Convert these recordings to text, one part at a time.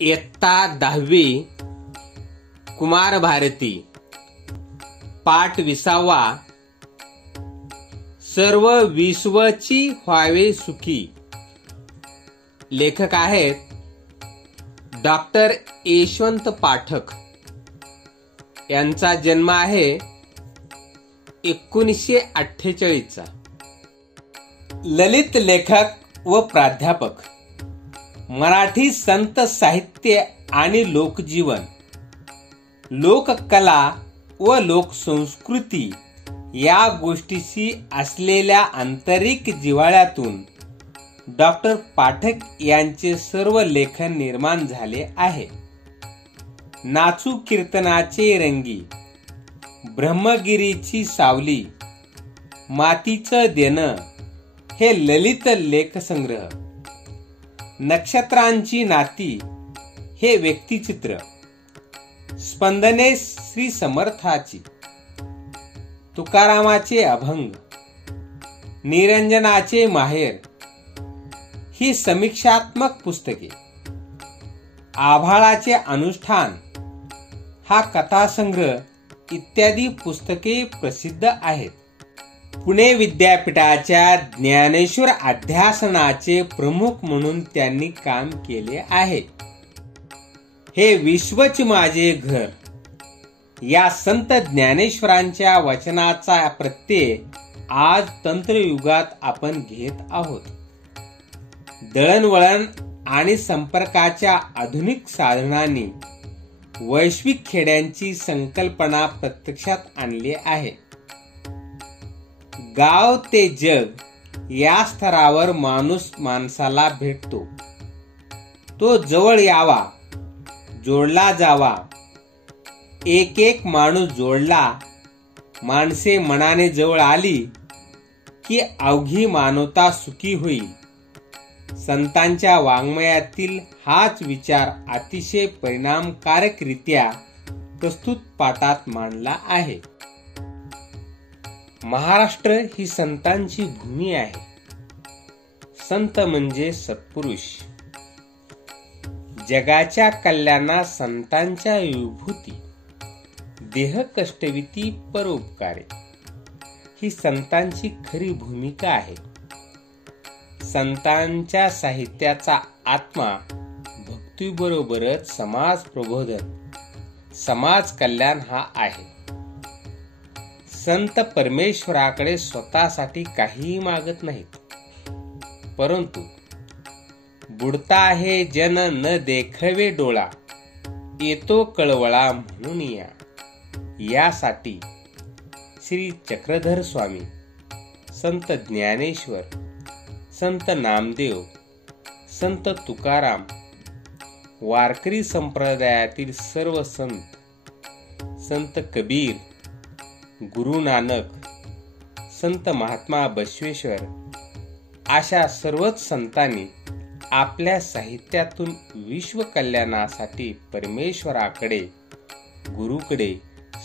इयत्ता 10वी कुमार भारती, पाठ 20वा, सर्व विश्वची व्हावे सुखी. लेखक आहेत डॉक्टर यशवंत पाठक. यांचा जन्म आहे 1948 चा. ललित लेखक व प्राध्यापक, मराठी संत साहित्य आणि लोकजीवन, लोककला व लोकसंस्कृती या गोष्टीशी असलेल्या आंतरिक जिव्हाळ्यातून डॉक्टर पाठक यांचे सर्व लेखन निर्माण झाले आहे. नाचू कीर्तनाचे रंगी, ब्रह्मगिरीची सावली, मातीचं देणं हे ललित लेखसंग्रह, नक्षत्रांची नाती हे व्यक्तिचित्र, स्पंदने श्री समर्थाची, तुकारामाचे अभंग, निरंजनाचे माहेर ही समीक्षात्मक पुस्तके, आभाळाचे अनुष्ठान हा कथासंग्रह इत्यादी पुस्तके प्रसिद्ध आहेत. पुणे विद्यापीठाच्या ज्ञानेश्वर अध्यासनाचे प्रमुख म्हणून त्यांनी काम केले आहे. हे विश्वच माझे घर या संत ज्ञानेश्वरांच्या वचनाचा प्रत्यय आज तंत्रयुगात आपण घेत आहोत. दळणवळण आणि संपर्काच्या आधुनिक साधनांनी वैश्विक खेड्यांची संकल्पना प्रत्यक्षात आणली आहे. गाव ते जग या स्तरावर माणूस माणसाला भेटतो. तो जवळ यावा, जोडला जावा. एक एक माणूस जोडला, माणसे मनाने जवळ आली की अवघी मानवता सुखी होईल. संतांच्या वाङ्मयातील हाच विचार अतिशय परिणामकारकरित्या प्रस्तुत पाठात मांडला आहे. महाराष्ट्र ही संतांची भूमी आहे. संत म्हणजे सत्पुरुष. जगाच्या कल्याणात संतांच्या विभूती, देह कष्टविती परोपकारे ही संतांची खरी भूमिका आहे. संतांच्या साहित्याचा आत्मा भक्तीबरोबरच समाज प्रबोधन, समाज कल्याण हा आहे. संत परमेश्वराकडे स्वतःसाठी काहीही मागत नाहीत, परंतु बुडता आहे जन न देखवे डोळा, येतो कळवळा म्हणून या. यासाठी श्री चक्रधर स्वामी, संत ज्ञानेश्वर, संत नामदेव, संत तुकाराम, वारकरी संप्रदायातील सर्व संत, संत कबीर, गुरु नानक, संत महात्मा बसवेश्वर अशा सर्वच संतांनी आपल्या साहित्यातून विश्व कल्याणासाठी परमेश्वराकडे, गुरुकडे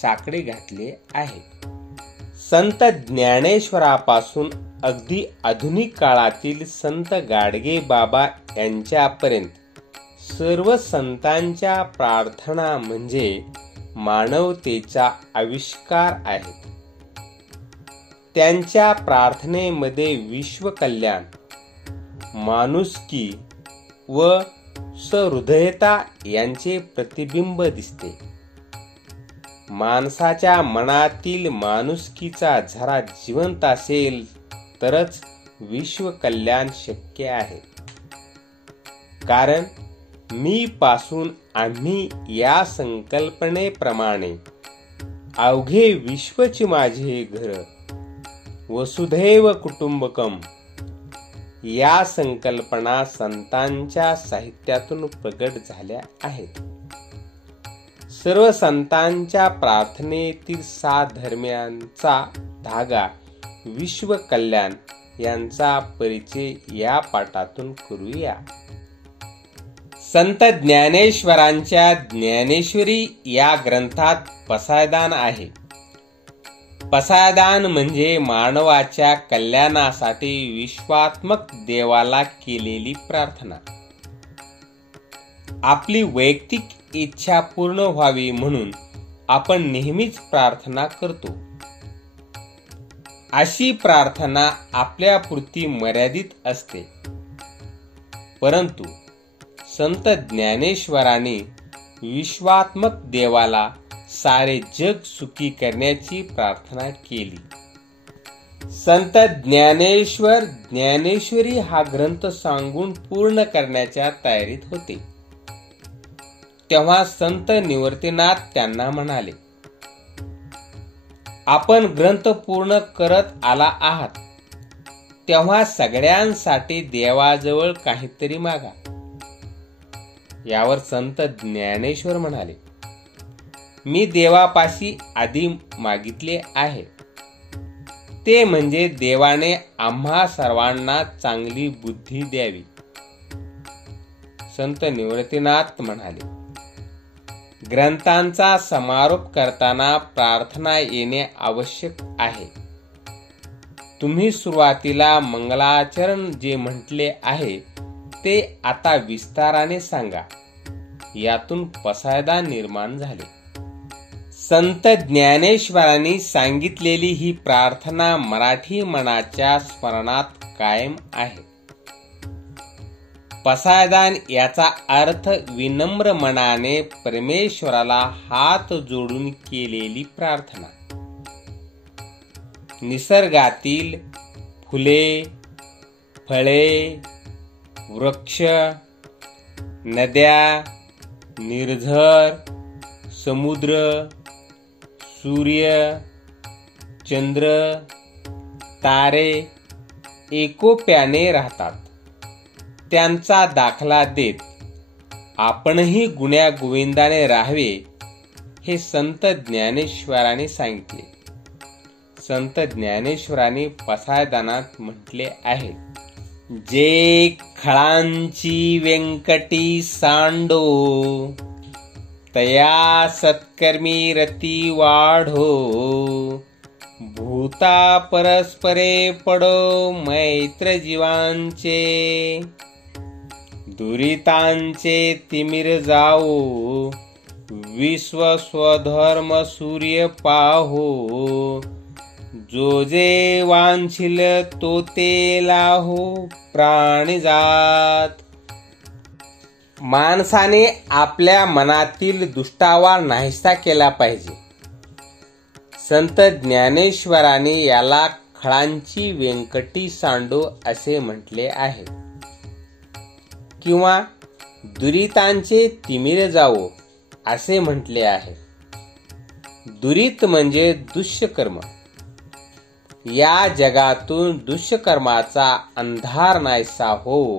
साकडे घातले आहे. संत ज्ञानेश्वरापासून अगदी आधुनिक काळातील संत गाडगे बाबा यांच्यापर्यंत सर्व संतांच्या प्रार्थना म्हणजे मानवतेचा आविष्कार आहेत. त्यांच्या प्रार्थनेमध्ये विश्व कल्याण, माणुसकी व सहृदयता यांचे प्रतिबिंब दिसते. माणसाच्या मनातील माणुसकीचा झरा जिवंत असेल तरच विश्व कल्याण शक्य आहे. कारण मी पासून आम्ही या संकल्पनेप्रमाणे अवघे विश्वच माझे घर, वसुधैव कुटुंबकम या संकल्पना संतांच्या साहित्यातून प्रगट झाल्या आहेत. सर्व संतांच्या प्रार्थनेतील 7 धर्मांचा धागा विश्व कल्याण यांचा परिचय या पाठातून करूया. संत ज्ञानेश्वरांच्या ज्ञानेश्वरी या ग्रंथात पसायदान आहे. पसायदान म्हणजे मानवाच्या कल्याणासाठी विश्वात्मक देवाला केलेली प्रार्थना. आपली वैयक्तिक इच्छा पूर्ण व्हावी म्हणून आपण नेहमीच प्रार्थना करतो. अशी प्रार्थना आपल्यापुरती मर्यादित असते. परंतु संत ज्ञानेश्वरांनी विश्वात्मक देवाला सारे जग सुखी करण्याची प्रार्थना केली. संत ज्ञानेश्वर ज्ञानेश्वरी हा ग्रंथ सांगून पूर्ण करण्याच्या तयारीत होते. तेव्हा संत निवर्तीनाथ त्यांना म्हणाले, आपण ग्रंथ पूर्ण करत आला आहात, तेव्हा सगळ्यांसाठी देवाजवळ काहीतरी मागा. यावर संत ज्ञानेश्वर म्हणाले, मी देवापाशी आधी मागितले आहे, ते म्हणजे देवाने आम्हा सर्वांना चांगली बुद्धी द्यावी. संत निवृत्तीनाथ म्हणाले, ग्रंथांचा समारोप करताना प्रार्थना येणे आवश्यक आहे. तुम्ही सुरुवातीला मंगलाचरण जे म्हटले आहे ते आता विस्ताराने सांगा. यातून पसायदा निर्माण झाले. संत ज्ञानेश्वरांनी सांगितलेली ही प्रार्थना मराठी मनाच्या स्मरणात कायम आहे. पसायदान याचा अर्थ विनम्र मनाने परमेश्वराला हात जोडून केलेली प्रार्थना. निसर्गातील फुले, फळे, वृक्ष, नद्या, निर्झर, समुद्र, सूर्य, चंद्र, तारे एकोप्याने राहतात. त्यांचा दाखला देत आपणही गुण्या गोविंदाने राहावे हे संत ज्ञानेश्वरांनी सांगितले. संत ज्ञानेश्वरांनी पसायदानात म्हटले आहे, जे खळांची व्यंकटी सांडो, तया सत्कर्मी रती वाढो, भूता परस्परे पडो मैत्र जीवांचे, दुरितांचे तिमिर जाओ, विश्व स्वधर्म सूर्य पाहो, जो जे वांछिल तो ते लाहो प्राणिजात. माणसाने आपल्या मनातील दुष्टावा नाहीसा केला पाहिजे. संत ज्ञानेश्वरांनी याला खळांची व्यंकटी सांडो असे म्हटले आहे, किंवा दुरितांचे तिमिर जावो असे म्हटले आहे. दुरित म्हणजे दुष्कर्म. या जगातून दुष्कर्माचा अंधार नाहीसा हो,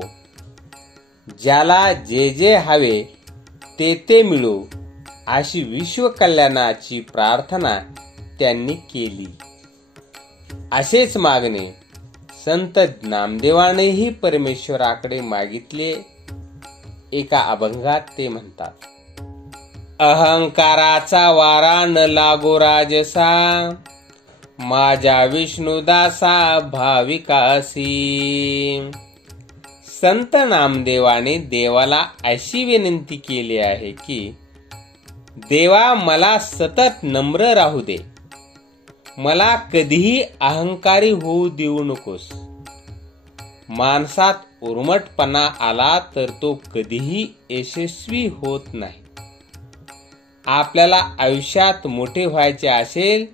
ज्याला जे जे हवे ते ते मिळो अशी विश्वकल्याणाची प्रार्थना त्यांनी केली. असेच मागणे संत नामदेवानेही परमेश्वराकडे मागितले. एका अभंगात ते म्हणतात, अहंकाराचा वारा न लागो राजसा, माझ्या विष्णुदासा भाविकासी. संत नामदेवाने देवाला अशी विनंती केली आहे की, देवा मला सतत नम्र राहू दे, मला कधीही अहंकारी होऊ देऊ नकोस. माणसात उर्मटपणा आला तर तो कधीही यशस्वी होत नाही. आपल्याला आयुष्यात मोठे व्हायचे असेल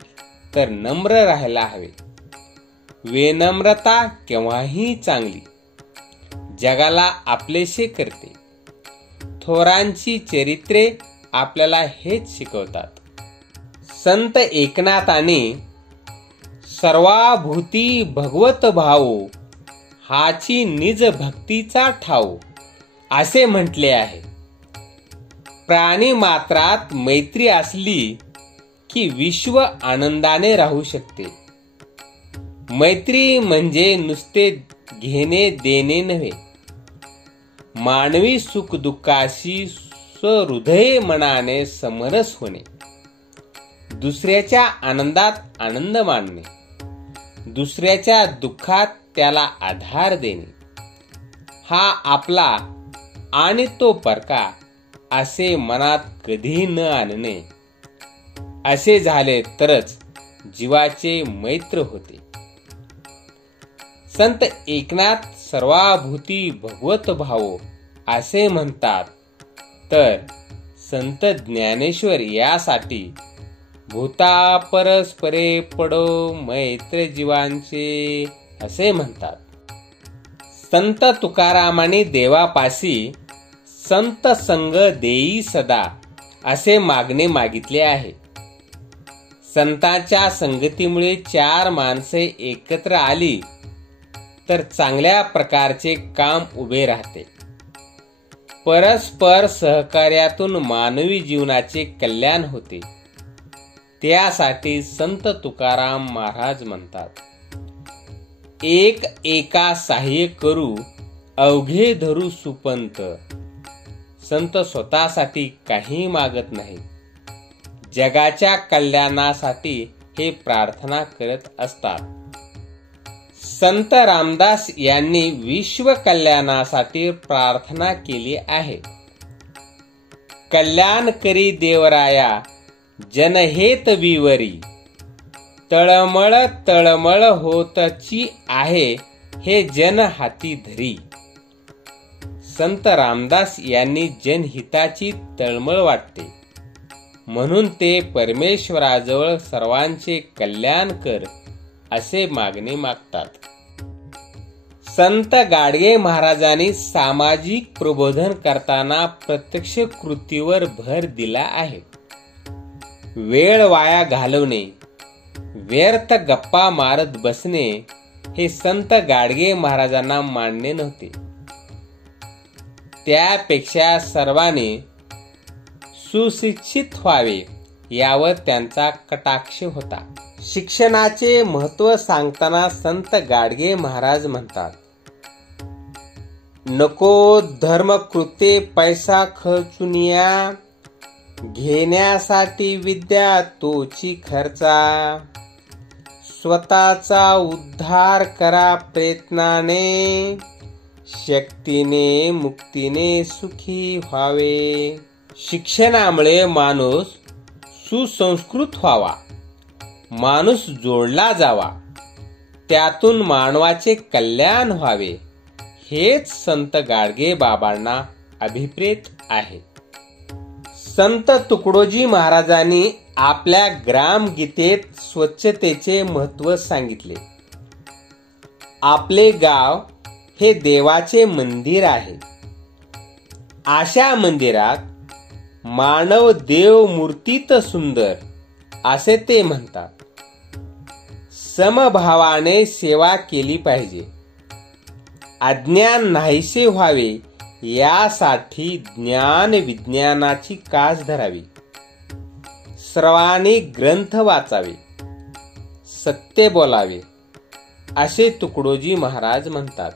तर नम्र राहायला हवे. विनम्रता केव्हाही चांगली, जगाला आपलेसे करते. थोरांची चरित्रे आपल्याला हेच शिकवतात. संत एकनाथाने सर्वाभूती भगवत भावो, हाची निज भक्तीचा ठाव असे म्हटले आहे. प्राणी मात्रात मैत्री असली की विश्व आनंदाने राहू शकते. मैत्री म्हणजे नुसते घेणे देणे नव्हे, मानवी सुख दुःखाशी सहृदय मनाने समरस होणे, दुसऱ्याच्या आनंदात आनंद मानणे, दुसऱ्याच्या दुःखात त्याला आधार देणे, हा आपला आणि तो परका असे मनात कधीही न आणणे. असे झाले तरच जीवाचे मैत्र होते. संत एकनाथ सर्वाभूती भगवत भावो असे म्हणतात, तर संत ज्ञानेश्वर यासाठी भूता परस्परे पडो मैत्र जीवांचे असे म्हणतात. संत तुकारामाने देवापाशी संत संग देई सदा असे मागणे मागितले आहे. संतांच्या संगतीमुळे 4 माणसे एकत्र आली तर चांगल्या प्रकारचे काम उभे राहते. परस्पर सहकार्यातून मानवी जीवनाचे कल्याण होते. त्यासाठी संत तुकाराम महाराज म्हणतात, एक एका सहाय्य करू अवघे धरू सुपंत. संत स्वतःसाठी काही मागत नाही, जगाच्या कल्याणासाठी हे प्रार्थना करत असतात. संत रामदास यांनी विश्व कल्याणासाठी प्रार्थना केली आहे. कल्याण करी देवराया जनहेत विवरी, तळमळ तळमळ होतची आहे हे जन हाती धरी. संत रामदास यांनी जनहिताची तळमळ वाटते, म्हणून ते परमेश्वराजवळ सर्वांचे कल्याण कर असे मागणे मागतात. संत गाडगे महाराजांनी सामाजिक प्रबोधन करताना प्रत्यक्ष कृतीवर भर दिला आहे. वेळ वाया घालवणे, व्यर्थ गप्पा मारत बसणे हे संत गाडगे महाराजांना मान्य नव्हते. त्यापेक्षा सर्वांनी सुशिक्षित व्हावे यावर त्यांचा कटाक्ष होता. शिक्षणाचे महत्त्व सांगताना संत गाडगे महाराज म्हणतात, नको धर्मकृते पैसा खर्चुनिया, घेण्यासाठी विद्या तोची खर्चा. स्वतःचा उद्धार करा प्रयत्नाने, शक्तीने मुक्तीने सुखी व्हावे. शिक्षणामुळे माणूस सुसंस्कृत व्हावा, माणूस जोडला जावा, त्यातून मानवाचे कल्याण व्हावे, हेच संत गाडगे बाबांना अभिप्रेत आहे. संत तुकडोजी महाराजांनी आपल्या ग्रामगीतेत स्वच्छतेचे महत्त्व सांगितले. आपले गाव हे देवाचे मंदिर आहे. अशा मंदिरात मानव देव मूर्तीत सुंदर असे ते म्हणतात. समभावाने सेवा केली पाहिजे. अज्ञान नाहीसे व्हावे यासाठी ज्ञान विज्ञानाची कास धरावी. सर्वांनी ग्रंथ वाचावे, सत्य बोलावे असे तुकडोजी महाराज म्हणतात.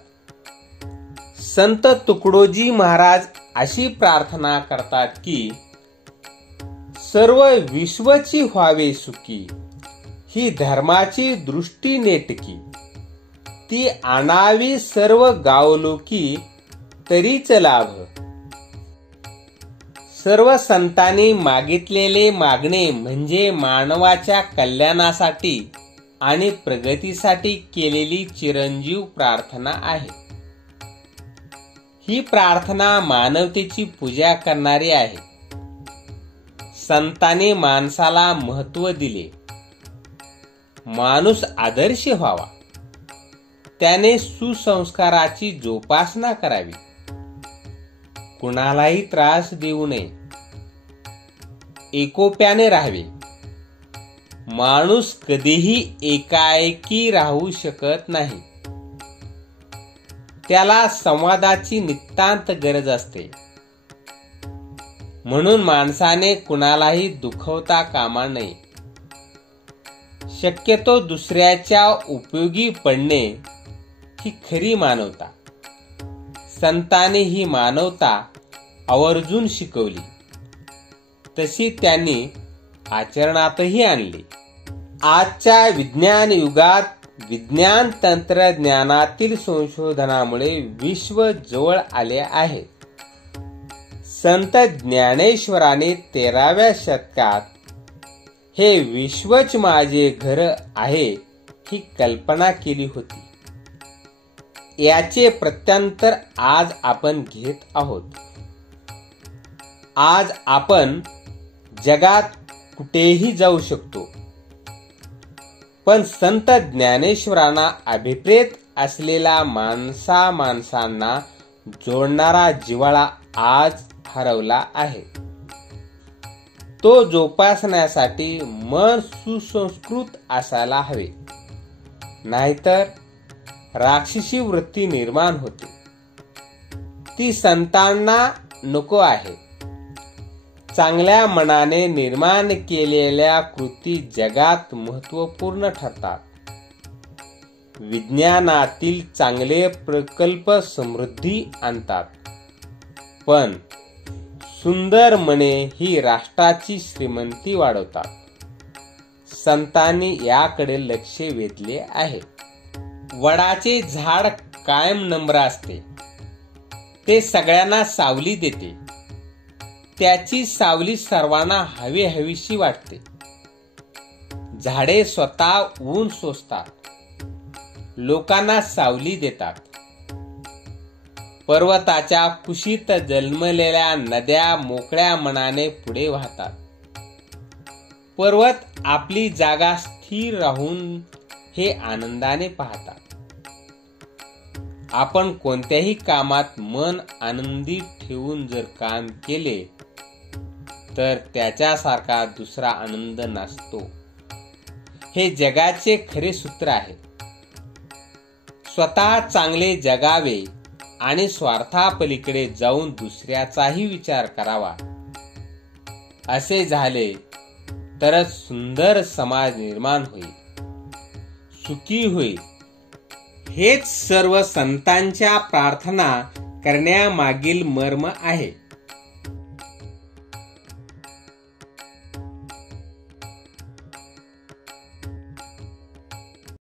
संत तुकडोजी महाराज अशी प्रार्थना करतात की सर्व विश्वची व्हावे सुखी, ही धर्माची दृष्टी नेटकी. ती आणावी सर्व गावलोकी, तरीच लाभ. सर्व संतांनी मागितलेले मागणे म्हणजे मानवाच्या कल्याणासाठी आणि प्रगतीसाठी केलेली चिरंजीव प्रार्थना आहे. ही प्रार्थना मानवतेची पूजा करणारी आहे. संतांनी माणसाला महत्त्व दिले. माणूस आदर्श व्हावा, त्याने सुसंस्काराची जोपासना करावी, कुणालाही त्रास देऊ नये, एकोप्याने राहावे. माणूस कधीही एकाएकी राहू शकत नाही. त्याला संवादाची नितांत गरज असते. म्हणून माणसाने कुणालाही दुखवता कामा नये. शक्यतो दुसऱ्याच्या उपयोगी पडणे ही खरी मानवता. संतांनी ही मानवता आवर्जून शिकवली, तशी त्यांनी आचरणातही आणली. आजच्या विज्ञान युगात विज्ञान तंत्रज्ञानातील संशोधनामुळे विश्व जवळ आले आहे. संत ज्ञानेश्वरांनी 13व्या शतकात हे विश्वच माझे घर आहे ही कल्पना केली होती. याचे प्रत्यांतर आज आपण घेत आहोत. आज आपण जगात कुठेही जाऊ शकतो, पण संत ज्ञानेश्वरांना अभिप्रेत असलेला माणसांना जोडणारा जिव्हाळा आज हरवला आहे. तो जोपासण्यासाठी मन सुसंस्कृत असायला हवे, नाहीतर राक्षसी वृत्ती निर्माण होते. ती संतांना नको आहे. चांगल्या मनाने निर्माण केलेल्या कृती जगात महत्त्वपूर्ण ठरतात. विज्ञानातील चांगले प्रकल्प समृद्धी आणतात, पण सुंदर मने ही राष्ट्राची श्रीमंती वाढवतात. संतांनी याकडे लक्ष वेधले आहे. वडाचे झाड कायम नम्र असते. ते सगळ्यांना सावली देते. त्याची सावली सर्वांना हवीशी वाटते. झाडे स्वतः ऊन सोसतात, लोकांना सावली देतात. पर्वताच्या कुशीत जन्मलेल्या नद्या मोकळ्या मनाने पुढे वाहतात. पर्वत आपली जागा स्थिर राहून हे आनंदाने पाहतात. आपण कोणत्याही कामात मन आनंदी ठेवून जर काम केले तर त्याच्यासारखा दुसरा आनंद नसतो. हे जगाचे खरे सूत्र आहे. स्वतः चांगले जगावे आणि स्वार्थापलीकडे जाऊन दुसऱ्याचाही विचार करावा. असे झाले तरच सुंदर समाज निर्माण होईल, सुखी होईल. हेच सर्व संतांच्या प्रार्थना करण्यामागील मर्म आहे.